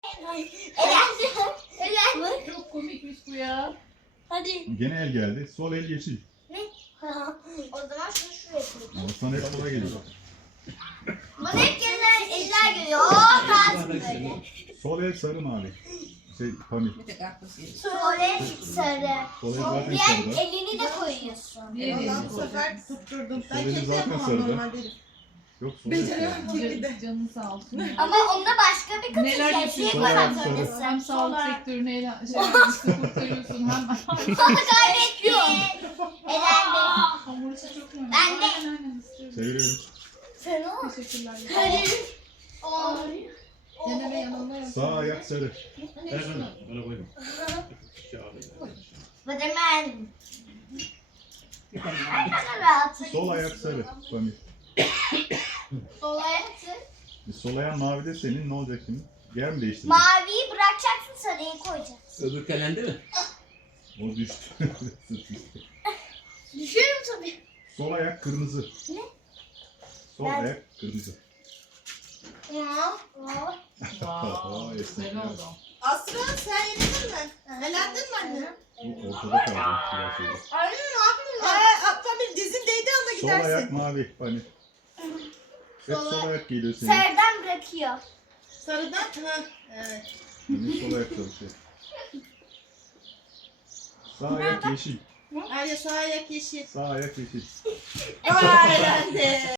Elendi. Çok komikmiş bu ya. Hadi. Gene el geldi. Sol el yeşil. O zaman şunu şuraya koyayım. Ama sana hep sola geliyor. Bana hep eller geliyor. Rahat böyle. Sol el sarı mavi. Pamir. Sonra sarı. Sol el zaten Diğer sarıda. elini de koyuyorsun. Diğeri. Ondan bu sefer tutturdum. Sol Ben eli kendi zaten yapamam sarıda. normalde. Yok sol el sarı. Beceremem keki de. Canın sağ olsun. Ama onda başka bir Neler katı şey yapıyorsun? koymak Sarı. zorundasın. Hem sağlık sektörüne kurtarıyorsun hem Sonra kaybediyor. Elendi. hamur işi çok önemli. Ben de. Aynen istiyorum. Çeviriyorum. Sen o. Teşekkürler. Deneme yanılma yok. Sağ ayak sarı. Ver bana. Bana koyma. Bıdırmen. Ne kadar rahat. Sol ayak sarı. Pamir. Sol ayağı. Sol ayağın mavi de senin. Ne olacak şimdi? Yer mi değiştireceksin? Maviyi bırakacaksın, sarıyı koyacaksın. Öbür kelendi mi? O düştü. Düşüyorum tabii. Sol ayak kırmızı. Ne? Sol Ben- ayak kırmızı. Wow, güzel oldu. Asra sen yenildin mi? Elendin mi anne? Bu ortada kaldı. Biraz sonra. Anne ne yapayım ben? Tabii dizin değdi anda Sol gidersin. ayak mavi. Pamir. Hep Sol sol ayak geliyor senin. Sarıdan bırakıyor. Sarıdan. Ha. Evet. Benim sol ayak çalışıyor. Sağ ayak yeşil. Arya sağ ayak yeşil. Sağ ayak yeşil. Aa elendi.